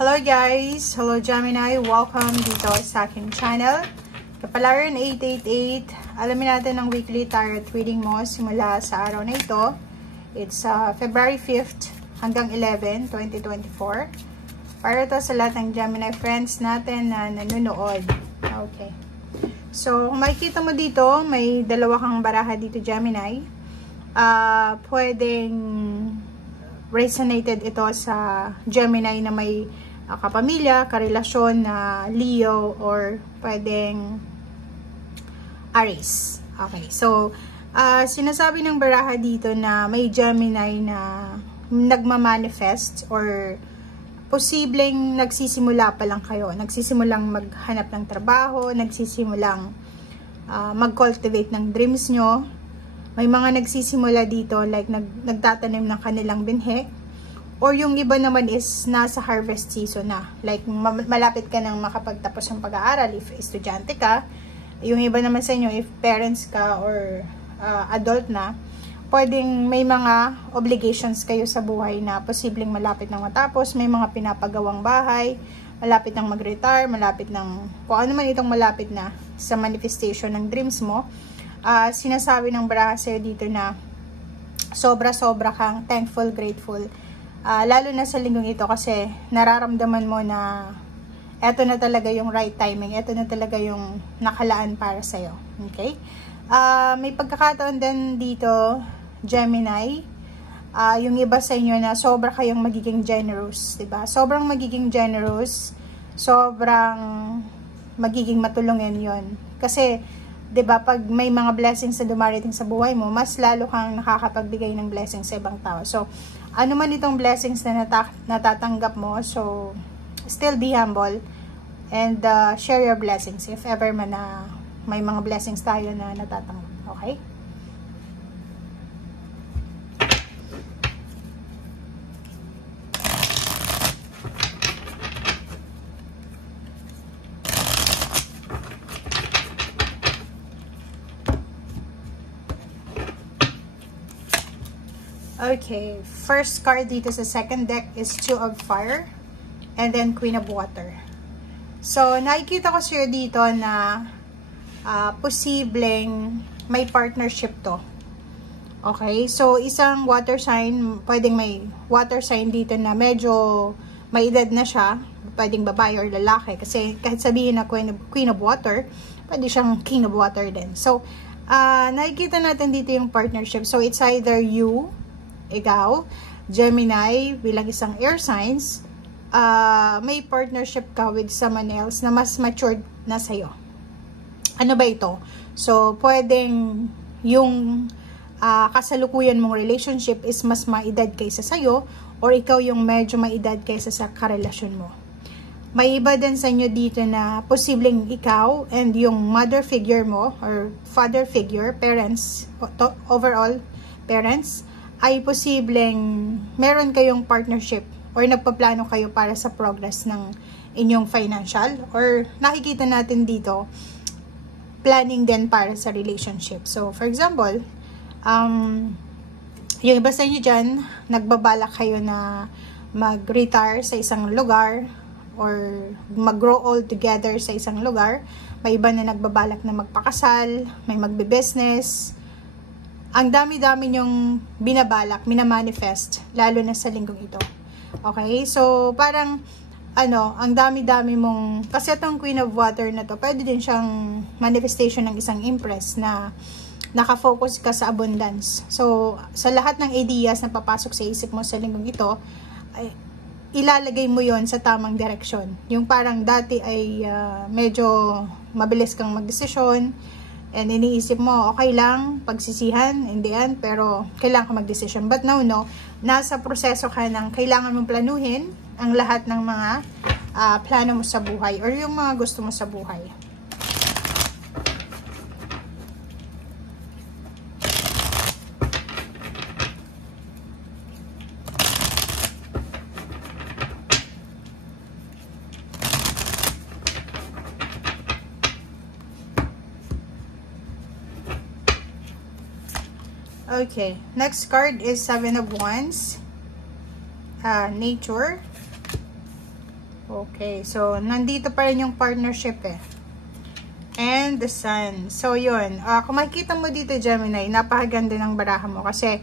Hello guys! Hello Gemini! Welcome dito sa aking channel. Kapalaran 888, alamin natin ang weekly tarot reading mo simula sa araw na ito. It's February 5th hanggang 11, 2024. Para to sa lahat ng Gemini friends natin na nanonood. Okay. So, kung makikita mo dito, may dalawa kang baraha dito Gemini. Pwedeng resonated ito sa Gemini na may kapamilya, karelasyon na Leo, or pwedeng Aries. Okay, so sinasabi ng baraha dito na may Gemini na nagmamanifest or posibleng nagsisimula pa lang kayo. Nagsisimulang maghanap ng trabaho, nagsisimulang mag-cultivate ng dreams nyo. May mga nagsisimula dito like nagtatanim ng kanilang binhe. Or yung iba naman is nasa harvest season na. Like malapit ka nang makapagtapos ng pag-aaral if estudyante ka. Yung iba naman sa inyo if parents ka or adult na, pwedeng may mga obligations kayo sa buhay na posibleng malapit nang matapos. May mga pinapagawang bahay, malapit nang mag-retire, malapit nang kung ano man itong malapit na sa manifestation ng dreams mo. Sinasabi ng baraha sa'yo dito na sobra-sobra kang thankful, grateful. Lalo na sa linggong ito kasi nararamdaman mo na eto na talaga yung right timing, eto na talaga yung nakalaan para sa'yo. Okay? May pagkakataon din dito, Gemini, yung iba sa inyo na sobra kayong magiging generous, diba? Sobrang magiging generous, sobrang magiging matulungin yon. Kasi, diba, pag may mga blessings na dumarating sa buhay mo, mas lalo kang nakakapagbigay ng blessings sa ibang tao. So, ano man itong blessings na natatanggap mo, so still be humble and share your blessings if ever man na may mga blessings tayo na natatanggap. Okay? Okay, first card dito sa second deck is Two of Fire and then Queen of Water. So, nakikita ko sa'yo dito na posibleng may partnership to. Okay, so isang water sign, pwedeng may water sign dito na medyo may edad na siya, pwedeng babae or lalaki. Kasi kahit sabihin na Queen of Water, pwede siyang King of Water din. So, nakikita natin dito yung partnership. So, it's either you, ikaw, Gemini, bilang isang air signs, may partnership ka with someone else na mas matured na sa'yo. Ano ba ito? So, pwedeng yung kasalukuyan mong relationship is mas maedad kaysa sa'yo, or ikaw yung medyo maedad kaysa sa karelasyon mo. May iba din sa inyo dito na posibleng ikaw and yung mother figure mo, or father figure, parents, overall parents, ay posibleng meron kayong partnership or nagpaplano kayo para sa progress ng inyong financial, or nakikita natin dito planning din para sa relationship. So, for example, yung iba sa inyo dyan, nagbabalak kayo na mag-retire sa isang lugar or mag-grow old together sa isang lugar. May iba na nagbabalak na magpakasal, may magbe-business. Ang dami-dami nyong binabalak, minamanifest, lalo na sa linggong ito. Okay? So, parang, ang dami-dami mong, kasi itong Queen of Water na to, pwede din siyang manifestation ng isang Empress na nakafocus ka sa abundance. So, sa lahat ng ideas na papasok sa isip mo sa linggong ito, ay, ilalagay mo yon sa tamang direksyon. Yung parang dati ay medyo mabilis kang magdesisyon, and iniisip mo, okay lang, pagsisihan, in the end, pero kailangan ka mag-decision. But now, no, nasa proseso ka ng kailangan mong planuhin ang lahat ng mga plano mo sa buhay or yung mga gusto mo sa buhay. Okay, next card is Seven of Wands, Nature, Okay, so nandito pa rin yung partnership eh. And the Sun. So yun, kung makikita mo dito Gemini, napakaganda ng baraha mo kasi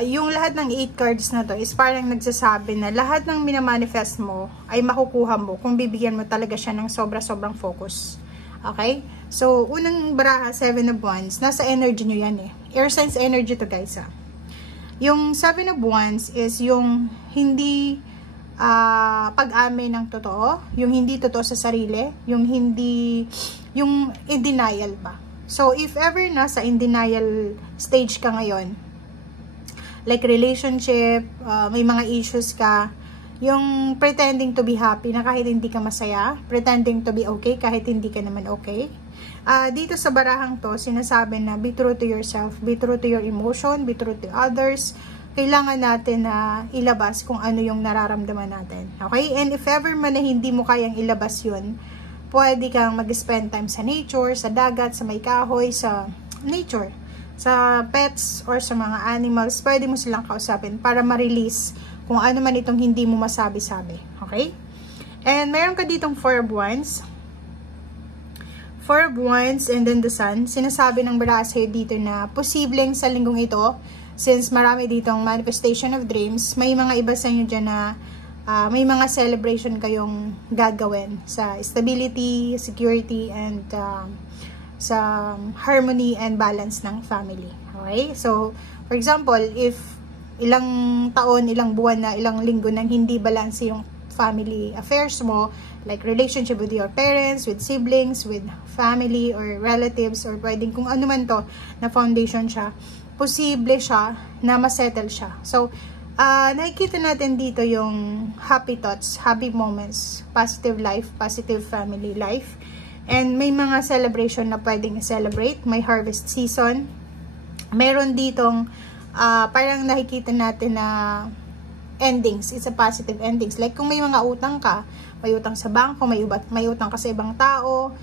yung lahat ng 8 cards na to is parang nagsasabi na lahat ng minamanifest mo ay makukuha mo kung bibigyan mo talaga siya ng sobra-sobrang focus. Okay? So, unang baraha, 7 of Wands, nasa energy nyo yan eh. Air signs energy to guys ah. Yung 7 of Wands is yung hindi pag-amin ng totoo, yung hindi totoo sa sarili, yung hindi, yung in denial ba. So, if ever nasa in denial stage ka ngayon, like relationship, may mga issues ka, yung pretending to be happy na kahit hindi ka masaya, pretending to be okay kahit hindi ka naman okay. Dito sa barahang to, sinasabi na be true to yourself, be true to your emotion, be true to others. Kailangan natin na ilabas kung ano yung nararamdaman natin. Okay? And if ever man na hindi mo kayang ilabas yun, pwede kang mag-spend time sa nature, sa dagat, sa may kahoy, sa nature, sa pets or sa mga animals, pwede mo silang kausapin para ma-release kung ano man itong hindi mo masabi-sabi. Okay? And meron ka ditong 4 of Wands. 4 of Wands and then the Sun. Sinasabi ng baraha sa'yo dito na posibleng sa linggong ito, since marami ditong manifestation of dreams, may mga iba sa inyo dyan na may mga celebration kayong gagawin sa stability, security, and sa harmony and balance ng family. Okay? So, for example, if ilang taon, ilang buwan na, ilang linggo nang hindi balance yung family affairs mo, like relationship with your parents, with siblings, with family or relatives, or pwedeng kung ano man to na foundation siya, posible siya na masettle siya. So, nakikita natin dito yung happy thoughts, happy moments, positive life, positive family life. And may mga celebration na pwedeng i-celebrate. May harvest season. Meron ditong parang nakikita natin na endings. It's a positive endings. Like kung may mga utang ka, may utang sa bangko, may utang ka sa ibang tao,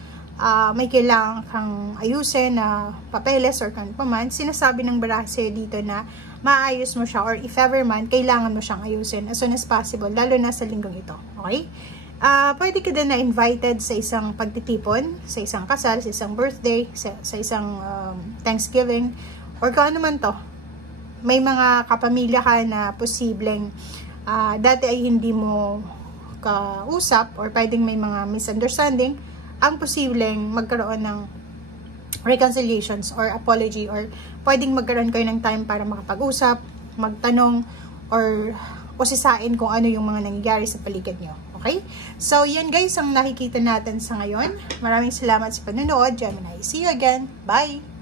may kailangan kang ayusin na papeles or kung paman, sinasabi ng baraha sa'yo dito na maayos mo siya, or if ever man, kailangan mo siyang ayusin as soon as possible, lalo na sa linggong ito. Okay? Pwede ka din na invited sa isang pagtitipon, sa isang kasal, sa isang birthday, sa isang Thanksgiving, or kung ano man to. May mga kapamilya ka na posibleng dati ay hindi mo kausap, or pwedeng may mga misunderstanding, ang posibleng magkaroon ng reconciliations or apology, or pwedeng magkaroon kayo ng time para makapag-usap, magtanong, or usisain kung ano yung mga nangyayari sa paligid nyo. Okay? So, yan guys ang nakikita natin sa ngayon. Maraming salamat sa panonood. Gemini. See you again. Bye!